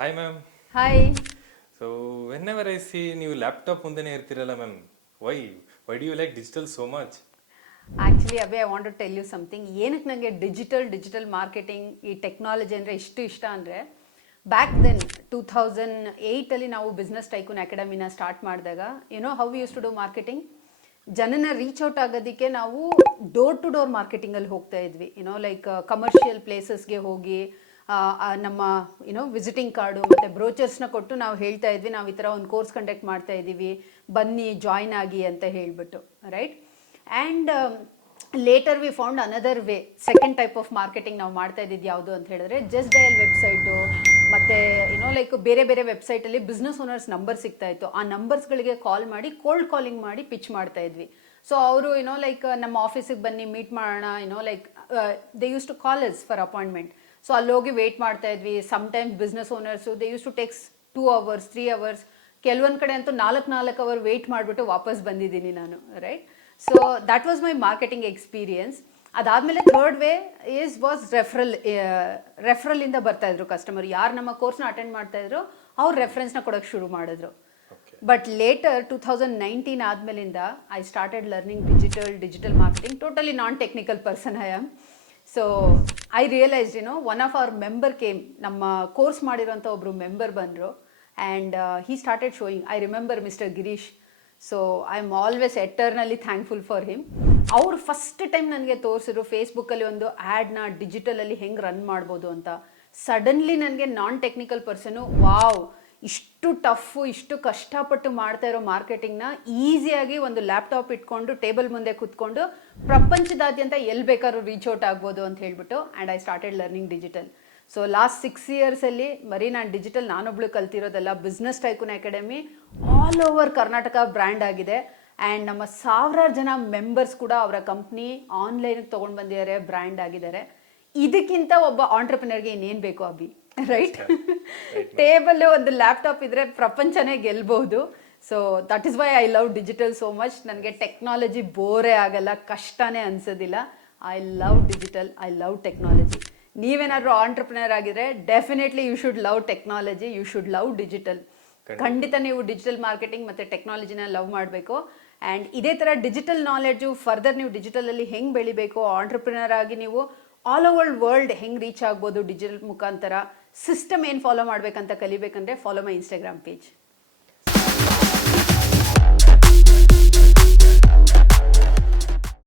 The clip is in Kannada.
Hi ma'am. Hi. So whenever I see ನೀವು ಲ್ಯಾಪ್ಟಾಪ್ ಮುಂದೆನೇ ಇರ್ತೀರಲ್ಲ ma'am, why? Why do you like digital so much? Actually ಅಬೇ I want to tell you something. ಏನಕ್ಕೆ ನನಗೆ ಡಿಜಿಟಲ್ ಮಾರ್ಕೆಟಿಂಗ್ ಈ ಟೆಕ್ನಾಲಜಿ ಅಂದರೆ ಇಷ್ಟ ಅಂದರೆ, ಬ್ಯಾಕ್ ದೆನ್ 2008 ನಾವು ಬಿಸ್ನೆಸ್ ಟೈಕೂನ್ ಅಕಾಡೆಮಿನ ಸ್ಟಾರ್ಟ್ ಮಾಡಿದಾಗ how use to do marketing, ಜನನ ರೀಚ್ ಔಟ್ ಆಗೋದಕ್ಕೆ ನಾವು ಡೋರ್ ಟು ಡೋರ್ ಮಾರ್ಕೆಟಿಂಗಲ್ಲಿ ಹೋಗ್ತಾ ಇದ್ವಿ. ಲೈಕ್ ಕಮರ್ಷಿಯಲ್ ಪ್ಲೇಸಸ್ಗೆ ಹೋಗಿ ನಮ್ಮ ವಿಸಿಟಿಂಗ್ ಕಾರ್ಡು ಮತ್ತು ಬ್ರೋಚರ್ಸ್ನ ಕೊಟ್ಟು ನಾವು ಹೇಳ್ತಾ ಇದ್ವಿ, ನಾವು ಈ ಥರ ಒಂದು ಕೋರ್ಸ್ ಕಂಡಕ್ಟ್ ಮಾಡ್ತಾ ಇದ್ದೀವಿ, ಬನ್ನಿ ಜಾಯ್ನ್ ಆಗಿ ಅಂತ ಹೇಳಿಬಿಟ್ಟು, right. And later we found another way, second type of marketing ನಾವು ಮಾಡ್ತಾ ಇದ್ದಿದ್ದು ಯಾವುದು ಅಂತ ಹೇಳಿದ್ರೆ, ಜಸ್ಟ್ ಡಯಲ್ ವೆಬ್ಸೈಟು ಮತ್ತು ಲೈಕ್ ಬೇರೆ ಬೇರೆ ವೆಬ್ಸೈಟಲ್ಲಿ ಬಿಸ್ನೆಸ್ ಓನರ್ಸ್ ನಂಬರ್ ಸಿಗ್ತಾ ಇತ್ತು. ಆ ನಂಬರ್ಸ್ಗಳಿಗೆ ಕಾಲ್ ಮಾಡಿ ಕೋಲ್ಡ್ ಕಾಲಿಂಗ್ ಮಾಡಿ ಪಿಚ್ ಮಾಡ್ತಾ ಇದ್ವಿ. ಸೊ ಅವರು ಲೈಕ್ ನಮ್ಮ ಆಫೀಸಿಗೆ ಬನ್ನಿ ಮೀಟ್ ಮಾಡೋಣ, like they use to call us for appointment. So ಅಲ್ಲಿ ಹೋಗಿ ವೆಯ್ಟ್ ಮಾಡ್ತಾ ಇದ್ವಿ. Sometimes business owners they use to takes 2 hours 3 hours, ಕೆಲವೊಂದು ಕಡೆ ಅಂತೂ 4 ಅವರ್ ವೆಯ್ಟ್ ಮಾಡಿಬಿಟ್ಟು ವಾಪಸ್ ಬಂದಿದ್ದೀನಿ ನಾನು, right. So that was my marketing experience. ಅದಾದಮೇಲೆ ಥರ್ಡ್ ವೇ ವಾಸ್ ರೆಫರಲಿಂದ ಬರ್ತಾಯಿದ್ರು ಕಸ್ಟಮರ್. ಯಾರು ನಮ್ಮ ಕೋರ್ಸ್ನ ಅಟೆಂಡ್ ಮಾಡ್ತಾಯಿದ್ರು ಅವ್ರು ರೆಫರೆನ್ಸ್ನ ಕೊಡೋಕ್ಕೆ ಶುರು ಮಾಡಿದ್ರು. ಬಟ್ ಲೇಟರ್ 2019 ಆದಮೇಲಿಂದ I started learning digital marketing. Totally non technical person I am. So I realised one of our member came, ನಮ್ಮ ಕೋರ್ಸ್ ಮಾಡಿರೋಂಥ ಒಬ್ಬರು ಮೆಂಬರ್ ಬಂದರು. And he started showing. I remember mister Girish. So I am always eternally thankful for him. ಅವ್ರು ಫಸ್ಟ್ ಟೈಮ್ ನನಗೆ ತೋರಿಸಿದ್ರು ಫೇಸ್ಬುಕ್ಕಲ್ಲಿ ಒಂದು ಆ್ಯಡ್ನ ಡಿಜಿಟಲಲ್ಲಿ ಹೆಂಗೆ ರನ್ ಮಾಡ್ಬೋದು ಅಂತ. ಸಡನ್ಲಿ ನನಗೆ ನಾನ್ ಟೆಕ್ನಿಕಲ್ ಪರ್ಸನು, ವಾವ್, ಇಷ್ಟು ಟಫು, ಇಷ್ಟು ಕಷ್ಟಪಟ್ಟು ಮಾಡ್ತಾ ಇರೋ ಮಾರ್ಕೆಟಿಂಗ್ನ ಈಸಿಯಾಗಿ ಒಂದು ಲ್ಯಾಪ್ಟಾಪ್ ಇಟ್ಕೊಂಡು ಟೇಬಲ್ ಮುಂದೆ ಕೂತ್ಕೊಂಡು ಪ್ರಪಂಚದಾದ್ಯಂತ ಎಲ್ಲಿ ಬೇಕಾದ್ರೂ ರೀಚ್ ಔಟ್ ಆಗ್ಬೋದು ಅಂತ ಹೇಳ್ಬಿಟ್ಟು. And I started learning digital. So last 6 yearsಲ್ಲಿ ಬರೀ ನಾನು ಡಿಜಿಟಲ್ ನಾನೊಬ್ಳು ಕಲ್ತಿರೋದಲ್ಲ, business tycoon academy all over Karnataka brand ಆಗಿದೆ. ಆ್ಯಂಡ್ ನಮ್ಮ ಸಾವಿರಾರು ಜನ ಮೆಂಬರ್ಸ್ ಕೂಡ ಅವರ ಕಂಪ್ನಿ ಆನ್ಲೈನಿಗೆ ತೊಗೊಂಡು ಬಂದಿದ್ದಾರೆ, ಬ್ರ್ಯಾಂಡ್ ಆಗಿದ್ದಾರೆ. ಇದಕ್ಕಿಂತ ಒಬ್ಬ ಆಂಟ್ರಪ್ರಿನರ್ಗೆ ಇನ್ನೇನು ಬೇಕು ಅಭಿ, ರೈಟ್? ಟೇಬಲ್ ಒಂದು ಲ್ಯಾಪ್ಟಾಪ್ ಇದ್ರೆ ಪ್ರಪಂಚನೇ ಗೆಲ್ಬಹುದು. So that is why I love digital so much. ನನಗೆ ಟೆಕ್ನಾಲಜಿ ಬೋರೇ ಆಗಲ್ಲ, ಕಷ್ಟನೇ ಅನ್ಸೋದಿಲ್ಲ. I love digital, I love technology. ನೀವೇನಾದರೂ ಆಂಟ್ರಪ್ರಿನರ್ ಆಗಿದ್ರೆ definitely you should love technology, you should love digital. ಖಂಡಿತ ನೀವು ಡಿಜಿಟಲ್ ಮಾರ್ಕೆಟಿಂಗ್ ಮತ್ತು ಟೆಕ್ನಾಲಜಿನ ಲವ್ ಮಾಡಬೇಕು. ಆ್ಯಂಡ್ ಇದೇ ಥರ ಡಿಜಿಟಲ್ ನಾಲೆಡ್ಜು ಫರ್ದರ್ ನೀವು ಡಿಜಿಟಲಲ್ಲಿ ಹೆಂಗೆ ಬೆಳಿಬೇಕು, ಆಂಟ್ರಪ್ರಿನರ್ ಆಗಿ ನೀವು ಆಲ್ ಓವರ್ ವರ್ಲ್ಡ್ ಹೆಂಗೆ ರೀಚ್ ಆಗ್ಬೋದು ಡಿಜಿಟಲ್ ಮುಖಾಂತರ, ಸಿಸ್ಟಮ್ ಏನು ಫಾಲೋ ಮಾಡಬೇಕಂತ ಕಲಿಬೇಕಂದ್ರೆ ಫಾಲೋ ಮೈ ಇನ್ಸ್ಟಾಗ್ರಾಮ್ ಪೇಜ್.